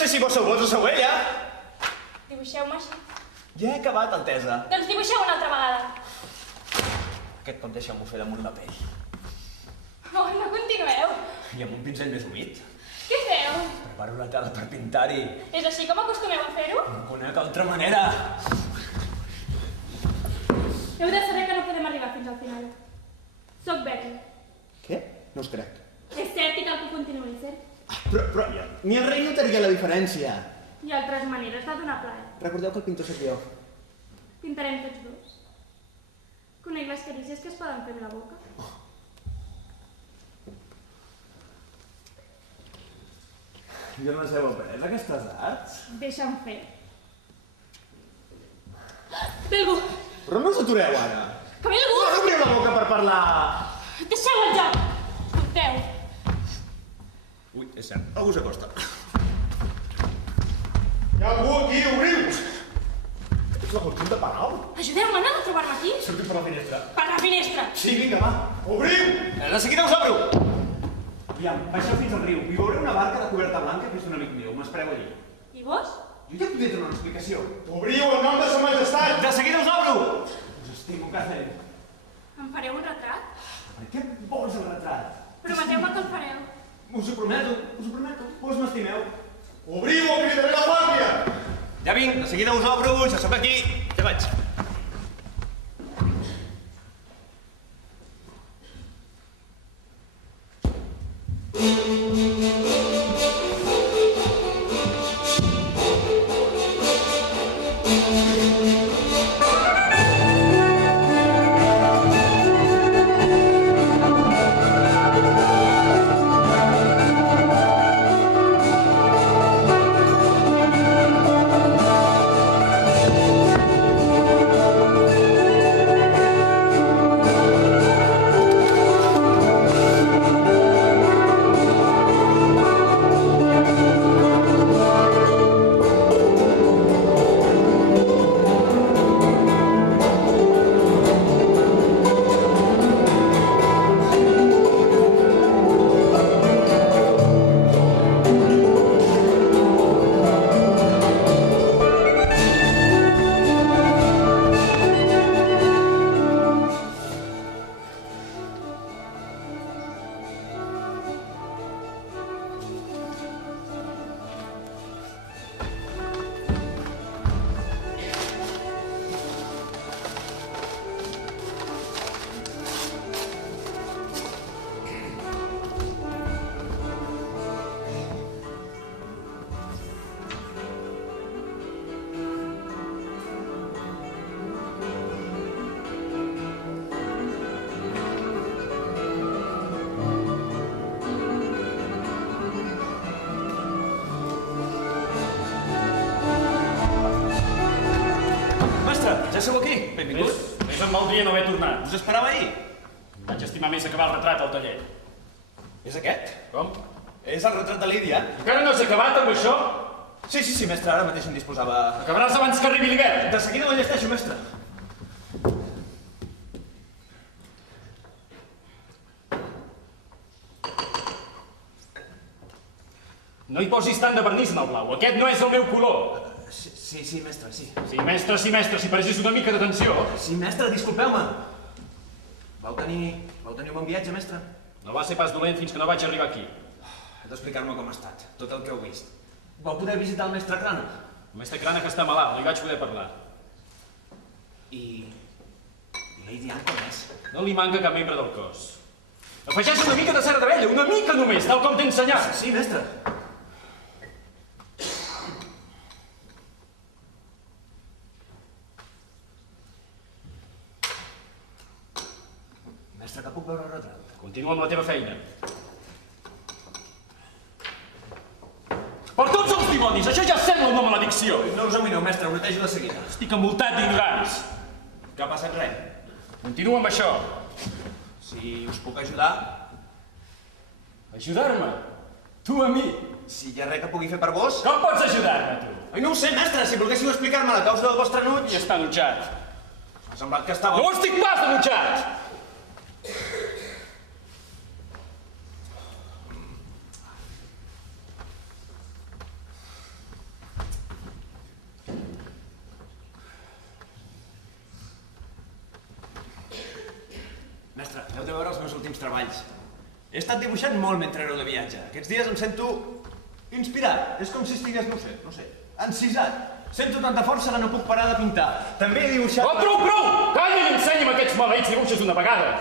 sé si vos sou vos o sou ella. Dibuixeu-me així. Ja he acabat, Altesa. Doncs dibuixeu una altra vegada. Aquest cop deixeu-m'ho fer damunt la pell. Oh, no continueu. I amb un pincell més humit. Què feu? Preparo la tela per pintar-hi. És així com acostumeu a fer-ho? No conec altra manera. Heu de saber que no podem arribar fins al final. Soc Becky. Què? No us crec. És cert i cal que continuï sent. Però ni el rei notaria la diferència. Hi ha altres maneres de donar plaer. Recordeu que el pintor sóc jo. Pintarem tots dos. Conec les carícies que es poden fer amb la boca. Jo no les heu après, aquestes arts? Deixa'm fer. Ve algú! Però no us atureu ara. Que ve algú! No obriu la boca per parlar. Deixeu el joc! Sorteu! Ui, és cert, algú s'acosta. Hi ha algú aquí, obriu! És la consulta penal? Ajudeu-me, no de trobar-me aquí! Sortiu per la finestra. Per la finestra! Sí, vinga, va. Obriu! De seguida us obro! Aviam, baixeu fins al riu. Hi veuré una barca de coberta blanca que és d'un amic meu. M'espereu allí. I vos? Jo ja podria donar una explicació. Obriu en nom de sa majestat! De seguida us obro! Us estimo, Catherine. Em fareu un retrat? Per què vols el retrat? Prometeu-me que el fareu. Us ho prometo, us ho prometo. Vos m'estimeu. Obriu o cridaré la guàrdia! Ja vinc, de seguida us obro, ja sóc aquí. Ja vaig. Ja sou aquí? Benvingut. És un mal dia no haver tornat. Us esperava ahir. Vaig estimar més acabar el retrat al taller. És aquest? Com? És el retrat de Lídia. Encara no has acabat amb això? Sí, mestre, ara mateix em disposava... Acabaràs abans que arribi l'hivern. De seguida ho enllesteixo, mestre. No hi posis tant de vernís en el blau. Aquest no és el meu color. Sí, mestre, sí. Sí, mestre, si paressis una mica d'atenció. Sí, mestre, disculpeu-me. Vau tenir un bon viatge, mestre? No va ser pas dolent fins que no vaig arribar aquí. Heu d'explicar-me com ha estat, tot el que heu vist. Vau poder visitar el mestre Crana? El mestre Crana que està malalt, no hi vaig poder parlar. I Lady Anne com és? No li manca cap membre del cos. Afegeix una mica de cera de vella, una mica només, tal com t'he ensenyat. Sí, mestre. Mestre, que puc veure el retrat? Continua amb la teva feina. Per tots els dimonis, això ja sembla una maledicció. No us amoïneu, mestre, ho netejo de seguida. Estic envoltat d'ignorants. Que ha passat res? Continua amb això. Si us puc ajudar... Ajudar-me? Tu a mi? Si hi ha res que pugui fer per vos... Com pots ajudar-me, tu? Ai, no ho sé, mestre, si volguéssiu explicar-me la causa del vostre enuig... Ja està enutjat. M'ha semblat que estava... No estic pas enutjat! Heu de veure els meus últims treballs. He estat dibuixant molt mentre éreu de viatge. Aquests dies em sento inspirat. És com si estigués, no sé, encisat. Sento tanta força que no puc parar de pintar. També he dibuixat... Oh, prou! Calla i ensenya'm aquests maleïts dibuixos d'una vegada.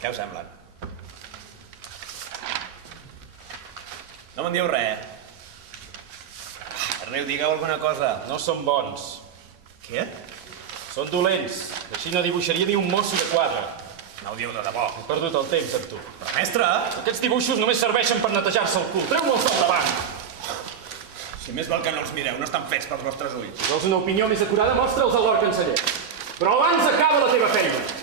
Què us semblen? No me'n diu res. Riu, digueu alguna cosa. No són bons. Què? Són dolents. Així no dibuixaria ni un mosso de quadre. No ho diu de debò. He perdut el temps amb tu. Però, mestre! Aquests dibuixos només serveixen per netejar-se el cul. Treu-me'ls del davant. Si més val que no els mireu, no estan fets pels vostres ulls. Si vols una opinió més acurada, mostra'ls a Lord Canceller. Però abans acaba la teva feina.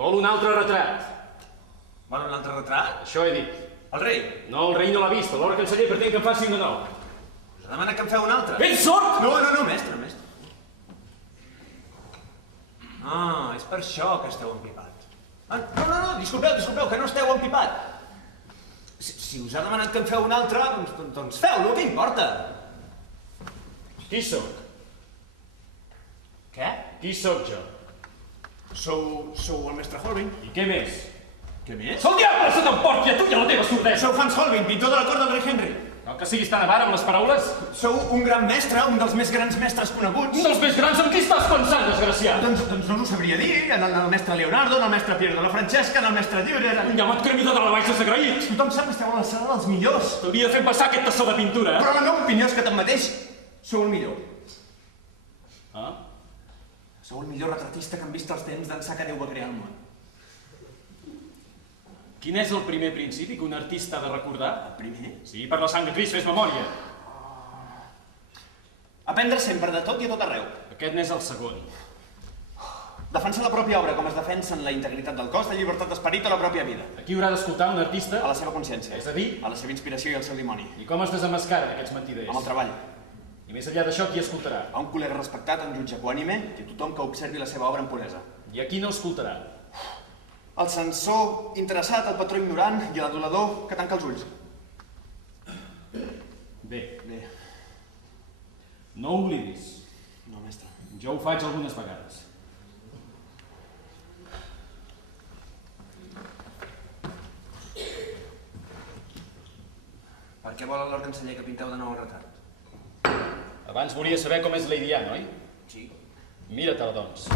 Vol un altre retrat. Vol un altre retrat? Això he dit. El rei? No, el rei no l'ha vist. El Lord Canceller pretén que em faci una nova. Us ha demanat que em feu un altre. Ets sord? No, mestre. Ah, és per això que esteu empipats. Ah, no, disculpeu, que no esteu empipat. Si us ha demanat que en feu un altre, doncs feu-lo, què importa? Qui sóc? Què? Qui sóc jo? Sou el mestre Holbein. I què més? Què més? El diable se t'emporti a tu i a la teva sordesa! Sou Franz Holbein, pintor de la cort del rei Henry. Cal que siguis tan avar amb les paraules? Sou un gran mestre, un dels més grans mestres coneguts. Un dels més grans amb qui estàs pensant, desgraciat? Doncs no us ho sabria dir. En el mestre Leonardo, en el mestre Piero de la Francesca, en el mestre Dürer... Ja me't cremida de la baixes agraït. Tothom sap que esteu a la sala dels millors. T'hauria de fer passar aquest tassó de pintura, eh? Però la meva opinió és que tanmateix sou el millor. Ah? Sou el millor retratista que han vist els temps d'ençà que Déu va crear el món. Quin és el primer principi que un artista ha de recordar? El primer? Sí, per la sang de Crist, fes memòria. Aprendre sempre de tot i a tot arreu. Aquest n'és el segon. Defensar la pròpia obra com es defensen la integritat del cos, la llibertat d'esperit o la pròpia vida. Aquí haurà d'escoltar un artista... A la seva consciència. És a dir? A la seva inspiració i al seu dimoni. I com es desemmascaren aquests mentiders? Amb el treball. I més enllà d'això, qui escoltarà? A un col·lega respectat, a un jutge equànime i a tothom que observi la seva obra amb puresa. I a qui no escoltarà? El censor interessat, el patró ignorant i l'adulador que tanca els ulls. Bé, Bé, no oblidis. no, mestre. Jo ho faig algunes vegades. Per què vol el Lord Canceller que pinteu de nou el retrat? Abans volia saber com és Lady Anne, oi? Sí. Mira-te-la, doncs.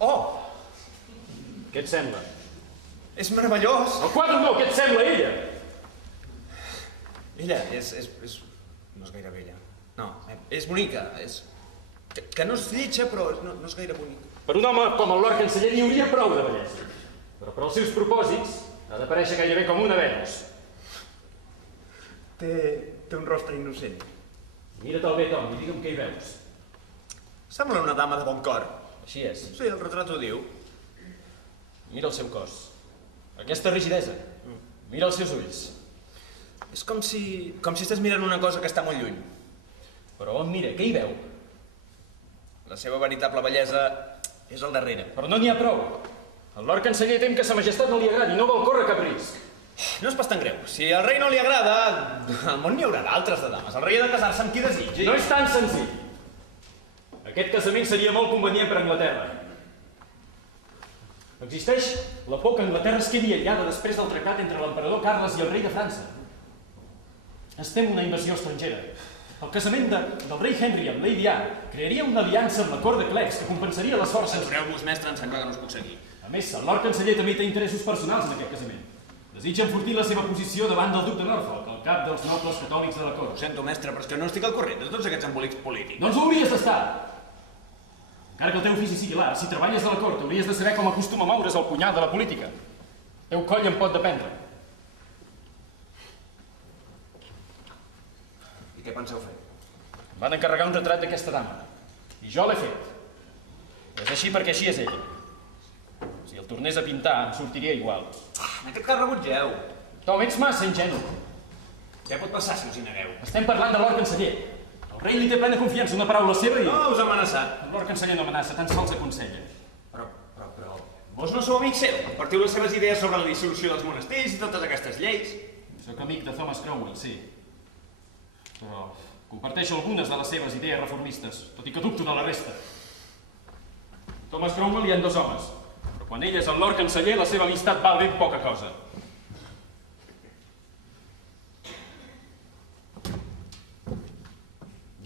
Oh! Què et sembla? És meravellós! El quadre no, què et sembla ella? Ella és... no és gaire bella. No, és bonica, és... Que no és lletja, però no és gaire bonica. Per un home com el Lord Canceller n'hi hauria prou de bellesa. Però per als seus propòsits ha d'aparèixer gairebé com una Venus. Té un rostre innocent. Mira-te'l bé, Tom, i digue'm què hi veus. Sembla una dama de bon cor. Així és. Sí, el retrat ho diu. Mira el seu cos. Aquesta rigidesa. Mira els seus ulls. És com si estàs mirant una cosa que està molt lluny. Però on mira? Què hi veu? La seva veritable bellesa és al darrere. Però no n'hi ha prou. El Lord Canceller tem que sa majestat no li agradi i no vol córrer cap risc. No és pas tan greu. Si al rei no li agrada, al món n'hi haurà d'altres de dames. El rei ha de casar-se amb qui desitgi. No és tan senzill. Aquest casament seria molt convenient per Anglaterra. Existeix la por que Anglaterra es quedi aïllada després del tractat entre l'emperador Carles i el rei de França. Es tem una invasió estrangera. El casament del rei Henry amb Lady Anne crearia una aliança amb la cort de clercs que compensaria les forces... Atureu-vos, mestre, em sembla que no us puc seguir. A més, el Lord Canceller també té interessos personals en aquest casament. Desitja enfortir la seva posició davant del duc de Norfolk, el cap dels nobles catòlics de la cort. Ho sento, mestre, però és que no estic al corrent de tots aquests embolics polítics. Doncs ho hauries d'estar. Encara que el teu ofici sigui l'art, si treballes a la cort, hauries de saber com acostuma a moure's el punyal de la política. El teu coll en pot dependre. I què penseu fer? Em van encarregar un retrat d'aquesta dama. I jo l'he fet. És així perquè així és ella. Si el tornés a pintar, em sortiria igual. En aquest cas rebutgeu. Tom, ets massa ingenu. Ja pot passar si us hi negueu. Estem parlant de Lord Canceller. El rei li té plena confiança, una paraula seva i... No us ha amenaçat. El Lord Canceller no amenaça, tan sols aconsella. Però... Vos no sou amics seu. Compartiu les seves idees sobre la dissolució dels monestirs i totes aquestes lleis. Soc amic de Thomas Cromwell, sí. Però comparteixo algunes de les seves idees reformistes, tot i que dubto de la resta. Thomas Cromwell hi ha 2 homes, però quan ell és el Lord Canceller, la seva amistat val ben poca cosa.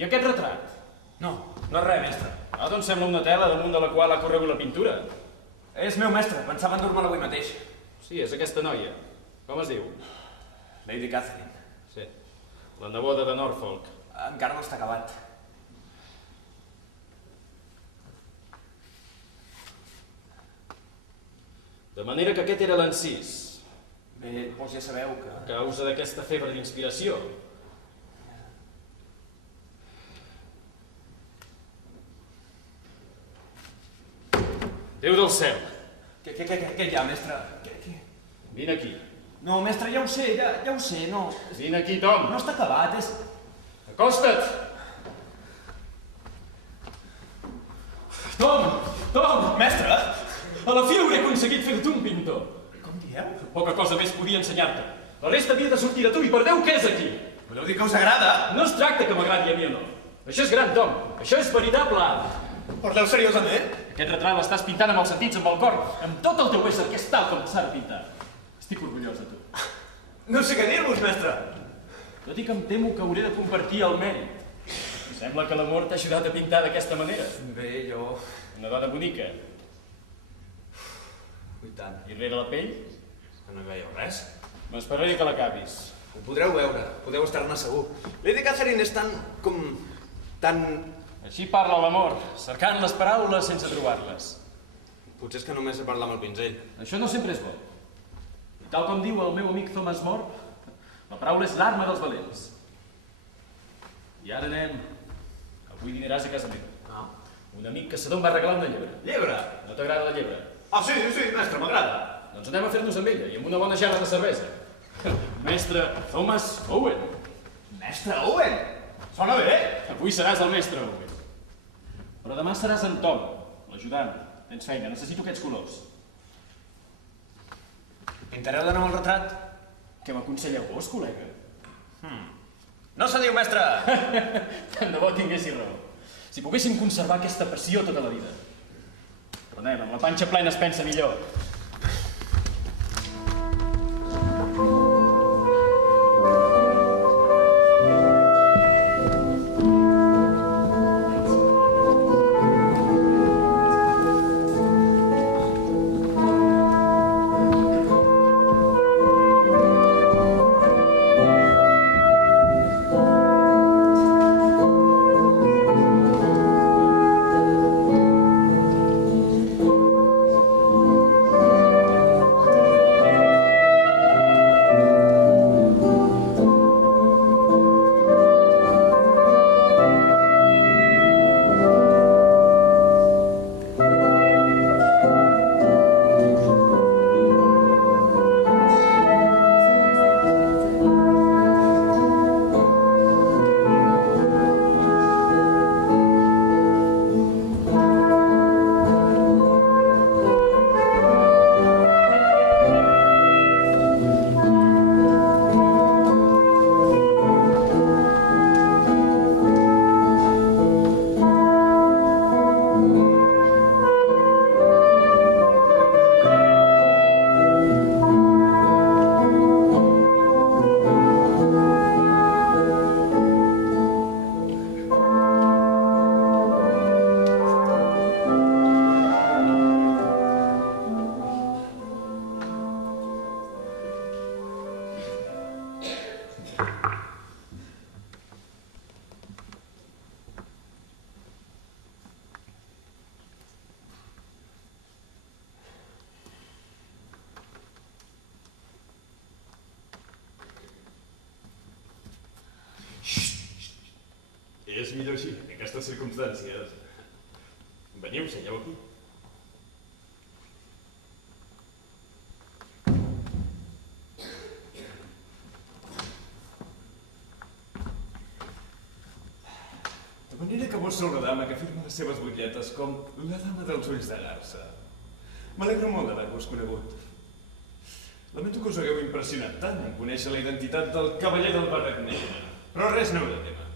I aquest retrat? No és res, mestre. Ah, doncs sembla una tela damunt de la qual ha corregut la pintura. És meu mestre, pensava endur-me'l avui mateix. Sí, és aquesta noia. Com es diu? Lady Catherine. Sí, la neboda de Norfolk. Encara no està acabat. De manera que aquest era l'encís, Bé, vos ja sabeu que... a causa d'aquesta febre d'inspiració. Déu del cel, Què hi ha, mestre? vine aquí. No, mestre, ja ho sé, no... Vine aquí, Tom. No està acabat, és... Acosta't! Tom! Mestre! A la fi hauré aconseguit fer-te un pintor. Com dieu? Poca cosa més podia ensenyar-te. La resta havia de sortir de tu i per Déu, què és aquí? Voleu dir que us agrada? No es tracta que m'agradi a mi o no. Això és gran, Tom. Això és veritable art. Parleu seriosament? Aquest retrat l'estàs pintant amb els sentits, amb el cor, amb tot el teu ésser, que és tal com s'ha de pintar. Estic orgullós de tu. No sé què dir-vos, mestre. Tot i que em temo que hauré de compartir el mèrit. Sembla que l'amor t'ha ajudat a pintar d'aquesta manera. Bé, jo... Una dona bonica. I tant. I rere la pell, Que no hi veieu res. m'esperaré que l'acabis. Ho podreu veure, podeu estar-ne segur. Lady Catherine és tan... tan... Així parla l'amor, cercant les paraules sense trobar-les. Potser és que només sé parlar amb el pinzell. Això no sempre és bo. I tal com diu el meu amic Thomas More, la paraula és l'arma dels valents. I ara anem. Avui dinaràs a casa meva. Ah. Un amic caçador em va regalar una llebre. Llebre! No t'agrada la llebre? Ah, sí, mestre, m'agrada. Doncs anem a fer-nos amb ella i amb una bona gerra de cervesa. Mestre Thomas Owen. Mestre Owen! Sona bé! Avui seràs el mestre Owen. Però demà seràs en Tom, l'ajudant. Tens feina, necessito aquests colors. Pintareu de nou el retrat? Què m'aconselleu vos, col·lega? No se diu, mestre! Tant de bo tinguessi raó. Si poguéssim conservar aquesta passió tota la vida. Però anem, amb la panxa plena es pensa millor. És millor així, en aquestes circumstàncies. Veniu, seieu aquí. vos sou la dama que firma les seves butlletes com la dama dels ulls de garça. M'alegro molt d'haver-vos conegut. Lamento que us hagueu impressionat tant en conèixer la identitat del cavaller del barret negre. Però res nou de tema.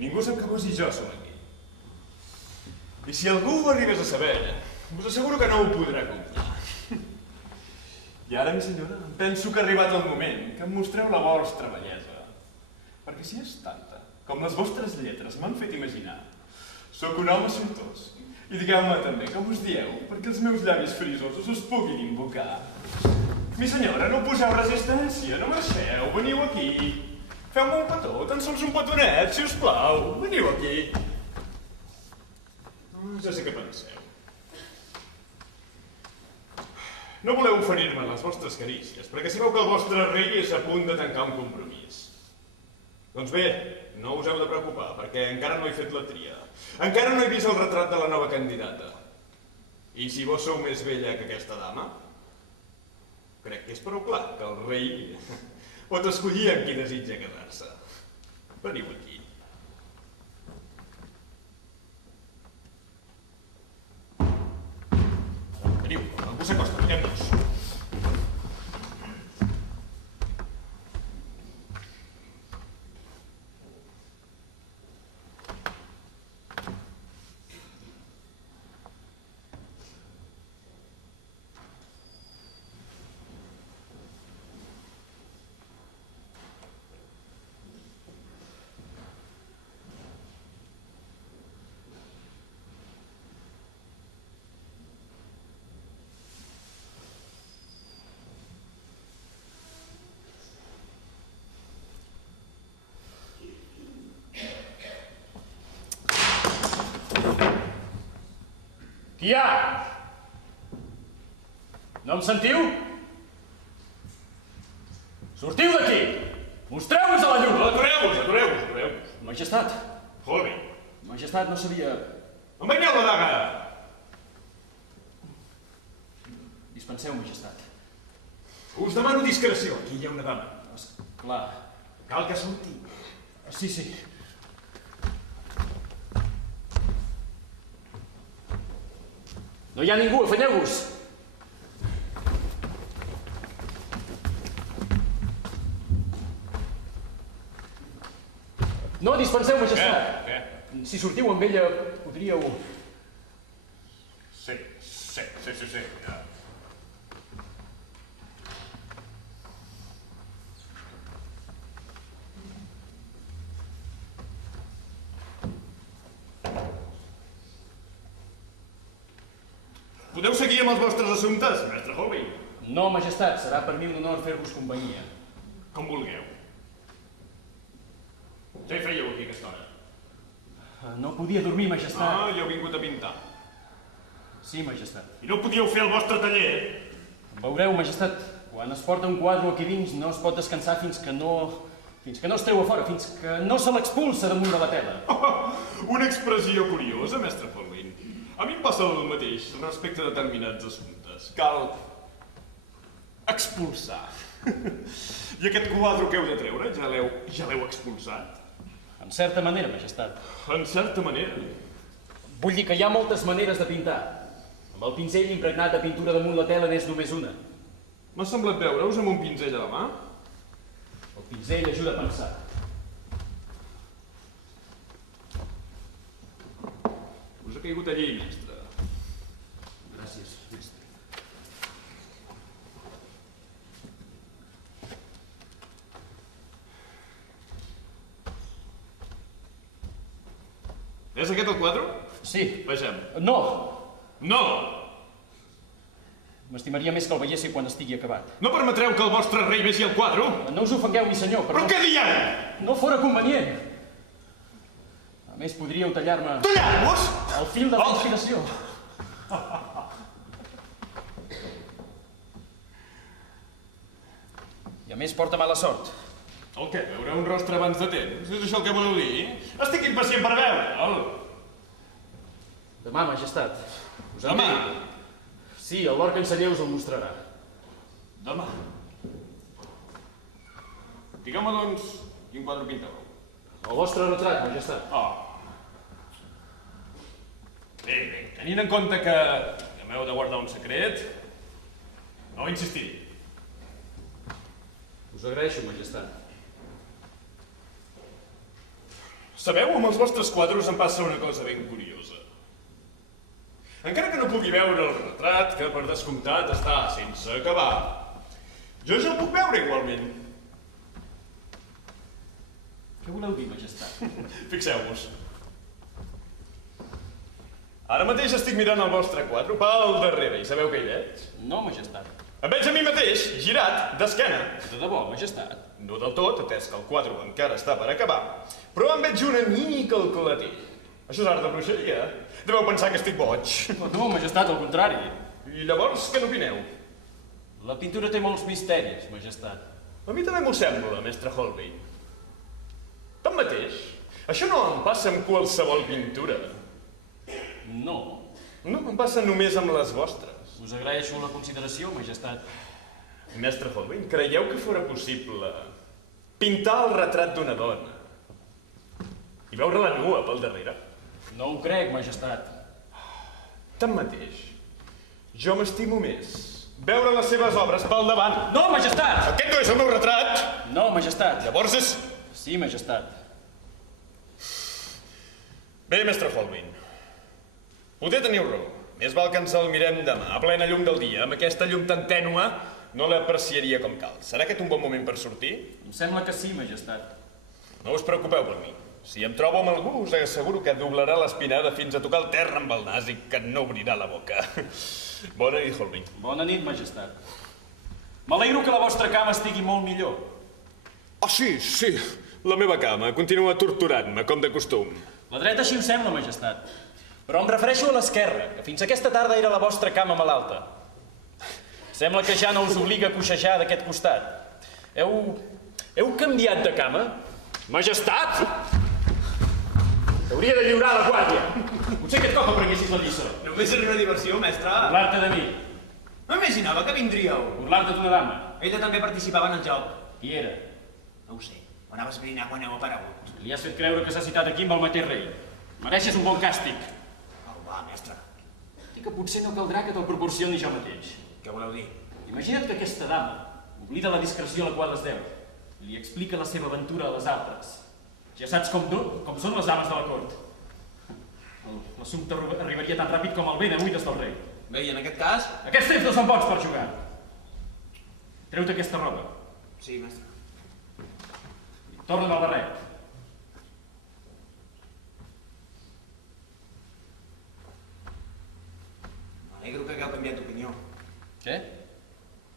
Ningú sap que vos i jo som aquí. I si algú ho arribés a saber, us asseguro que no ho podrà comptar. I ara, mi senyora, em penso que ha arribat el moment que em mostreu la vostra bellesa. Perquè si és tanta com les vostres lletres m'han fet imaginar, sóc un home sortós. I digueu-me també com us dieu, perquè els meus llavis frisosos us puguin invocar. Mi senyora, no poseu resistència, no marxeu, veniu aquí. Feu-me un petó, tan sols un petonet, si us plau. Veniu aquí. Ja sé què penseu. No voleu oferir-me les vostres carícies, perquè sabeu que el vostre rei és a punt de tancar un compromís. Doncs bé, no us heu de preocupar, perquè encara no he fet la tria. Encara no he vist el retrat de la nova candidata. I si vos sou més vella que aquesta dama, crec que és prou clar que el rei pot escollir amb qui desitja casar-se. Veniu aquí. Veniu, algú s'acosta, mirem-nos. Qui hi ha? No em sentiu? Sortiu d'aquí! Mostreu-vos a la llum! Atureu-vos. Majestat! Molt bé. Majestat, no sabia... Envaineu la daga! Dispenseu, majestat. Us demano discreció. Aquí hi ha una dama. Clar. Cal que surti. Sí, sí. No hi ha ningú, afanyeu-vos! No, dispenseu, majestat. Què? Si sortiu amb ella, podríeu... Sí. Ja. Podeu seguir amb els vostres assumptes, mestre Holby? No, majestat, serà per mi un honor fer-vos companyia. Com vulgueu. Ja hi fèieu aquí aquesta hora? No podia dormir, majestat. Jo he vingut a pintar. Sí, majestat. I no podíeu fer el vostre taller? Veureu, majestat, quan es porta un quadre aquí dins no es pot descansar fins que no es treu a fora, fins que no se l'expulsa damunt de la tela. Una expressió curiosa, mestre Polwin. A mi em passa el mateix respecte a determinats assumptes. Cal expulsar. I aquest quadre que heu de treure, ja l'heu expulsat? En certa manera, majestat. En certa manera. Vull dir que hi ha moltes maneres de pintar. Amb el pinzell impregnat de pintura damunt la tela n'és només una. M'ha semblat veure-us amb un pinzell a la mà? El pinzell ajuda a pensar. Us ha caigut a llei, mestre. Gràcies, mestre. És aquest el quadre? Sí. Vegem. No! No! M'estimaria més que el veiéssiu quan estigui acabat. No permetreu que el vostre rei vegi el quadre? No us ofengueu, mi senyor, Però què dieu? no fora convenient. A més, podríeu tallar-me Tallar-vos? el fil de la inspiració. I a més, porta mala sort. El què? Veure un rostre abans de temps? És això el que voleu dir? Estic impacient per veure'l. Demà, majestat. Us en Demà? dic. Sí, el lord canceller us el mostrarà. Demà. Digueu-me, doncs, quin quadre pinteu? El vostre retrat, majestat. Bé, tenint en compte que m'heu de guardar un secret, no insistiré. Us agraeixo, majestat. Sabeu, amb els vostres quadros em passa una cosa ben curiosa. Encara que no pugui veure el retrat, que per descomptat està sense acabar, jo ja el puc veure igualment. Què voleu dir, majestat? Fixeu-vos. Ara mateix estic mirant el vostre quadre pel darrere i sabeu què hi veig? No, majestat. Em veig a mi mateix, girat, d'esquena. De debò, majestat. No del tot, atès que el quadre encara està per acabar, però em veig una mica al clatell. Això és art de bruixeria. Deveu pensar que estic boig. No, majestat, al contrari. I llavors, què n'opineu? La pintura té molts misteris, majestat. A mi també m'ho sembla, mestre Holbein. Tanmateix, això no em passa amb qualsevol pintura. No. No, em passa només amb les vostres. Us agraeixo la consideració, majestat. Mestre Holbein, creieu que fora possible pintar el retrat d'una dona i veure-la nua pel darrere? No ho crec, majestat. Tanmateix, jo m'estimo més veure les seves obres pel davant. No, majestat! Aquest no és el meu retrat! No, majestat. Llavors és... Sí, majestat. Bé, mestre Holbein, poder teniu raó. Més val que ens el mirem demà, a plena llum del dia. Amb aquesta llum tan tènua no l'apreciaria com cal. Serà aquest un bon moment per sortir? Em sembla que sí, majestat. No us preocupeu per mi. Si em trobo amb algú, us asseguro que doblarà l'espinada fins a tocar el terra amb el nas i que no obrirà la boca. Bona nit, Holbein. Bona nit, majestat. M'alegro que la vostra cama estigui molt millor. Oh, sí, sí. La meva cama continua torturant-me, com de costum. La dreta així ho sembla, majestat. Però em refereixo a l'esquerra, que fins aquesta tarda era la vostra cama malalta. Sembla que ja no us obliga a coixejar d'aquest costat. Heu canviat de cama? Majestat! Hauria de lliurar la guàrdia. Potser aquest cop aprenguessis la lliçó. Només era una diversió, mestre. Burlar-te de mi. No imaginava que vindríeu. Burlar-te d'una dama. Ella també participava en el joc. Qui era? No ho sé. Ho anava a esbrinar quan heu aparegut. Li has fet creure que s'ha citat aquí amb el mateix rei. Mereixes un bon càstig. Au, va, mestre. Dic que potser no caldrà que te'l proporcioni jo mateix. Què voleu dir? Imagina't que aquesta dama oblida la discreció a la qual es deu i li explica la seva aventura a les altres. Ja saps com són les dames de la cort. L'assumpte arribaria tan ràpid com el vent avui des del rei. Bé, i en aquest cas? Aquests temps no són bons per jugar. Treu-te aquesta roba. Sí, mestre. I torna'm el barret. M'alegro que hagueu canviat d'opinió. Què?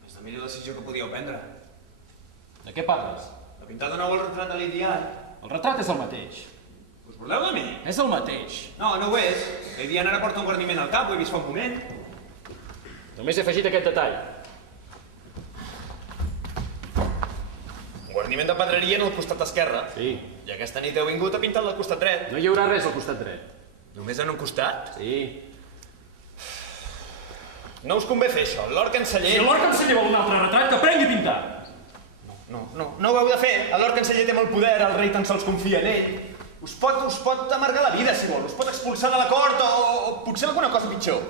És la millor decisió que podíeu prendre. De què parles? De pintar de nou el retrat de l'Idiat. El retrat és el mateix. Us burleu de mi? És el mateix. No, no ho és. L'Idiat ara porta un guarniment al cap, ho he vist fa un moment. Només he afegit aquest detall. Un guarniment de pedreria en el costat esquerre. Sí. I aquesta nit heu vingut a pintar el costat dret. No hi haurà res al costat dret. Només en un costat? Sí. No us convé fer això. Lord Canceller... Si l'or canceller vol un altre retrat, que aprengui a pintar. No ho heu de fer. El Lord Canceller té molt poder, el rei tan sols confia en ell. Us pot amargar la vida, si vol. Us pot expulsar de la cort o potser alguna cosa pitjor.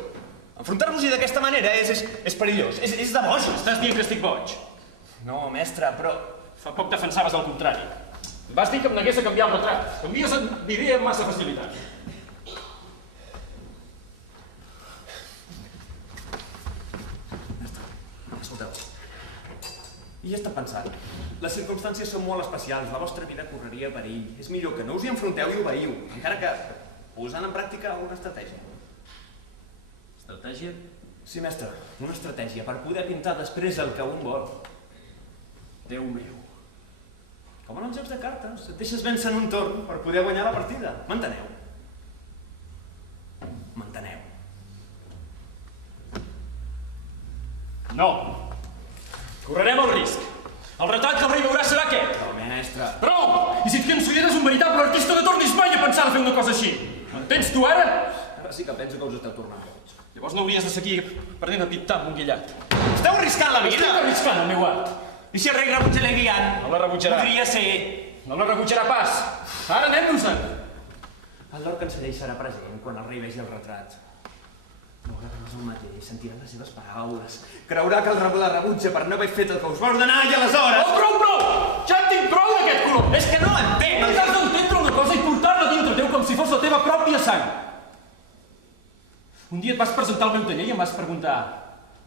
Enfrontar-vos-hi d'aquesta manera és perillós. És de bojos. Estàs dient que estic boig. No, mestre, però... Fa poc defensaves el contrari. Vas dir que em negués a canviar el retrat. Canvies d'idea amb massa facilitat. Escolteu. I he estat pensant. Les circumstàncies són molt especials. La vostra vida correria perill. És millor que no us hi enfronteu i obeiu, encara que posant en pràctica una estratègia. Estratègia? Sí, mestre, una estratègia per poder pintar després el que un vol. Déu meu. Com en els jocs de cartes. Et deixes vèncer en un torn per poder guanyar la partida. M'enteneu? M'enteneu? No. Correrem el risc. El retrat que el rei veurà serà aquest. Però, mestre... Prou! I si et consideres un veritable artista, no tornis mai a pensar de fer una cosa així. M'entens tu ara? Ara sí que penso que us esteu tornant boig. Llavors no hauries de seguir aprenent a pintar amb un guillat. Esteu arriscant la vida! Estic arriscant el meu art. I si el rei rebutja l'Elian? No la rebutjarà. Podria ser... No la rebutjarà pas. Ara anem-nos-en. El Lord Canceller serà present quan el rei vegi el retrat. Veurà que no és el mateix, sentirà les seves paraules. Creurà que el rebel la rebutja per no haver fet el que us va ordenar i aleshores... Oh, prou! Ja en tinc prou d'aquest color! És que no entenc! Has d'entendre una cosa i portar-la dintre teu com si fos la teva pròpia sang. Un dia et vas presentar al meu taller i em vas preguntar: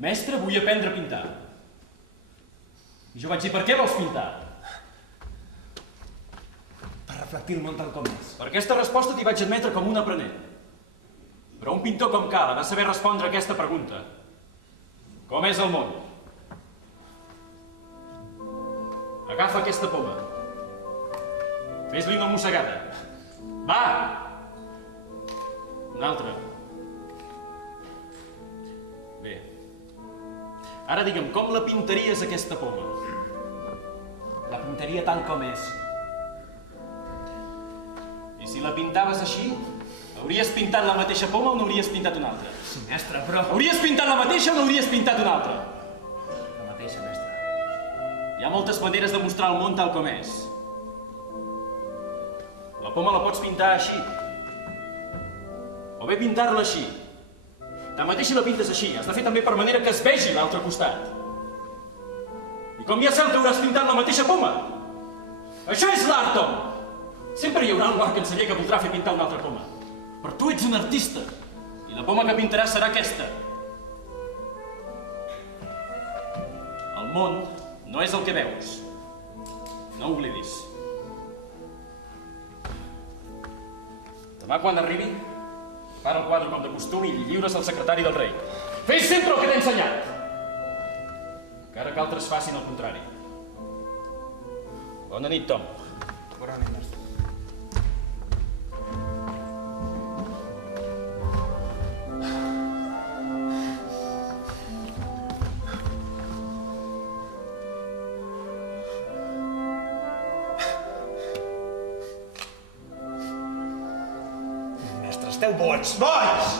mestre, vull aprendre a pintar. I jo vaig dir: per què vols pintar? Per reflectir el món tal com és. Per aquesta resposta t'hi vaig admetre com un aprenent. Però un pintor com cal ha de saber respondre a aquesta pregunta. Com és el món? Agafa aquesta poma. Fes-li una mossegada. Va! Una altra. Bé. Ara digue'm, com la pintaries, aquesta poma? La pintaria tal com és. I si la pintaves així, hauries pintat la mateixa poma o n'hauries pintat una altra? Sí, mestre, però... Hauries pintat la mateixa o n'hauries pintat una altra? La mateixa, mestre. Hi ha moltes maneres de mostrar el món tal com és. La poma la pots pintar així. O bé pintar-la així. Tanmateix si la pintes així, has de fer també per manera que es vegi l'altre costat. I com ja sabeu que hauràs pintat la mateixa poma? Això és l'art, Tom! Sempre hi haurà un Lord Canceller que voldrà fer pintar una altra poma. Però tu ets un artista, i la poma que pintaràs serà aquesta. El món no és el que veus. No ho oblidis. Demà, quan arribi, para el quadre com de costum i lliures al secretari del rei. Fes sempre el que t'he ensenyat! Encara que altres facin el contrari. Bona nit, Tom. Bona nit, mestre. Esteu boig! Boig!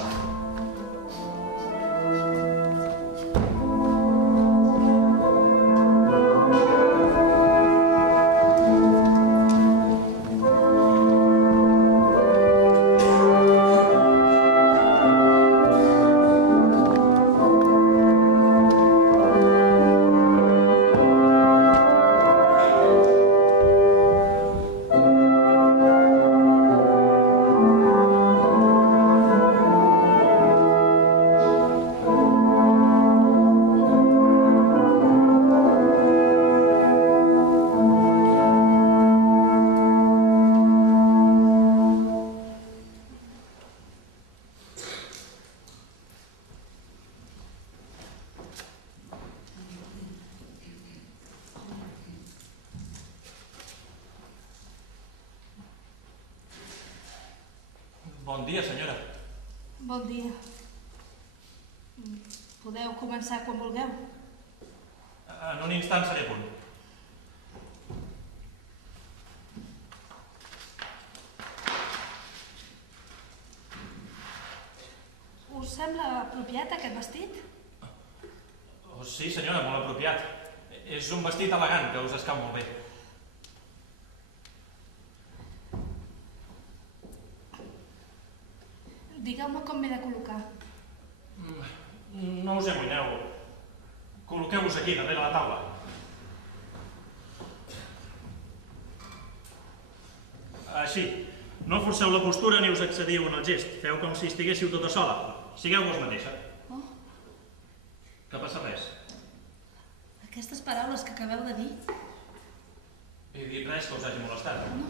Bon dia, senyora. Bon dia. Podeu començar quan vulgueu. En un instant seré a punt. Us sembla apropiat aquest vestit? Oh, sí, senyora, molt apropiat. És un vestit elegant que us escau molt bé. Digueu-me com m'he de col·locar. No us amoïneu. Col·loqueu-vos aquí, darrere la taula. Així. No forceu la postura ni us excediu en el gest. Feu com si estiguéssiu tota sola. Sigueu vos mateixa. Oh, Que passa res. aquestes paraules que acabeu de dir... He dit res que us hagi molestat. No,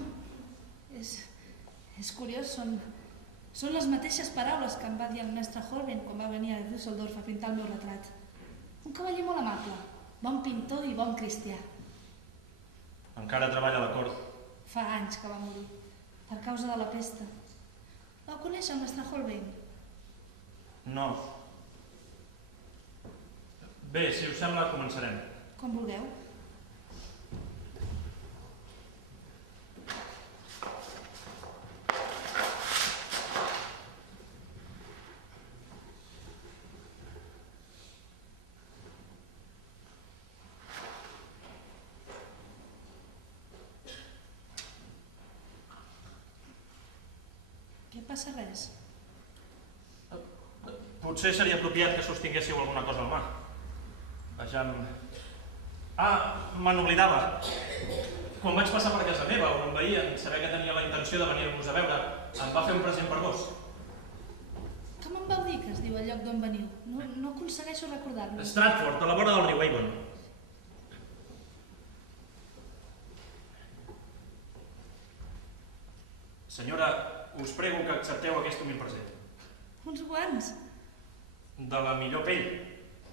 és curiós, són les mateixes paraules que em va dir el mestre Holbein quan va venir a Düsseldorf a pintar el meu retrat. Un cavaller molt amable, bon pintor i bon cristià. Encara treballa a la cort. Fa anys que va morir, per causa de la pesta. Vau conèixer el mestre Holbein? No. Bé, si us sembla, començarem. Com vulgueu. Què passa res. Potser seria apropiat que sostinguéssiu alguna cosa al mà. Vejam... Ah, me n'oblidava. Quan vaig passar per casa meva, un veí, en saber que tenia la intenció de venir-vos a veure, em va fer un present per vos. Com em vau dir que es diu el lloc d'on veniu? No aconsegueixo recordar-lo. Stratford, a la vora del riu Avon. Senyora, us prego que accepteu aquest humil present. Uns guants. De la millor pell.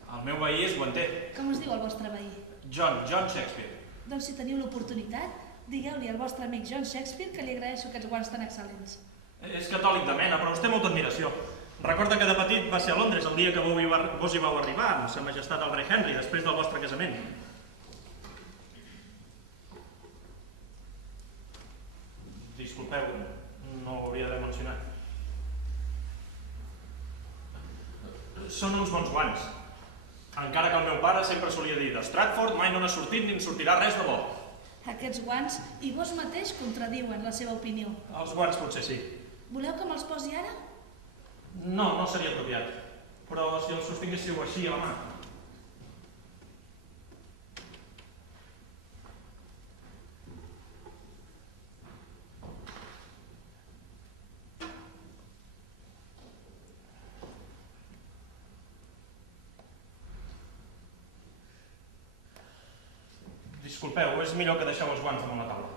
El meu veí és guanter. Com es diu el vostre veí? John Shakespeare. Doncs si teniu l'oportunitat, digueu-li al vostre amic John Shakespeare que li agraeixo aquests guants tan excel·lents. És catòlic de mena, però us té molta admiració. Recorda que de petit va ser a Londres el dia que vos hi vau arribar, amb sa majestat el rei Henry, després del vostre casament. Disculpeu, no ho hauria d'haver mencionat. Són uns bons guants. Encara que el meu pare sempre solia dir de Stratford mai no n'ha sortit ni en sortirà res de bo. Aquests guants i vos mateix contradiuen la seva opinió. Els guants potser sí. Voleu que me'ls posi ara? No, no seria apropiat. Però si els sostinguéssiu així a la mà. Disculpeu, és millor que deixeu els guants damunt la taula.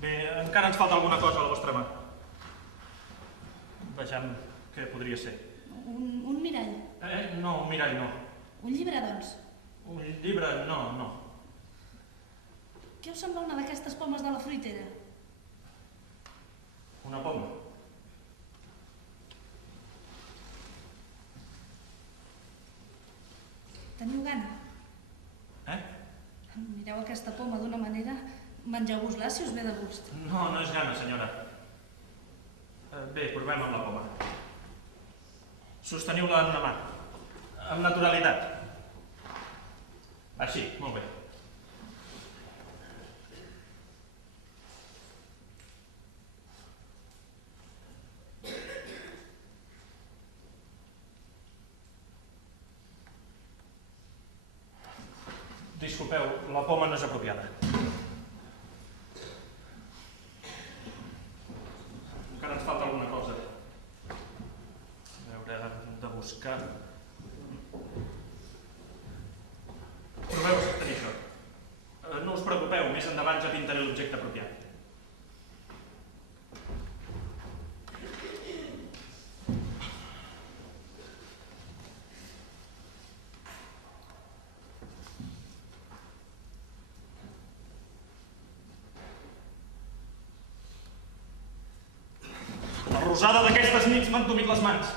Bé, encara ens falta alguna cosa a la vostra mà. Vejam què podria ser. Un mirall. No, un mirall no. Un llibre, doncs. Un llibre, no. Què us sembla una d'aquestes pomes de la fruitera? Una poma. Teniu gana? Mireu aquesta poma d'una manera, mengeu-vos-la si us ve de gust. No, no és gana, senyora. Bé, provem amb la poma. Sosteniu-la en una mà. Amb naturalitat. Així, molt bé. Disculpeu, la poma no és apropiada. Encara ens falta alguna cosa. Haurem de buscar... Proveu tenir això. No us preocupeu, més endavant ja pintaré l'objecte apropiat. La rosada d'aquestes nits m'ha entumit les mans.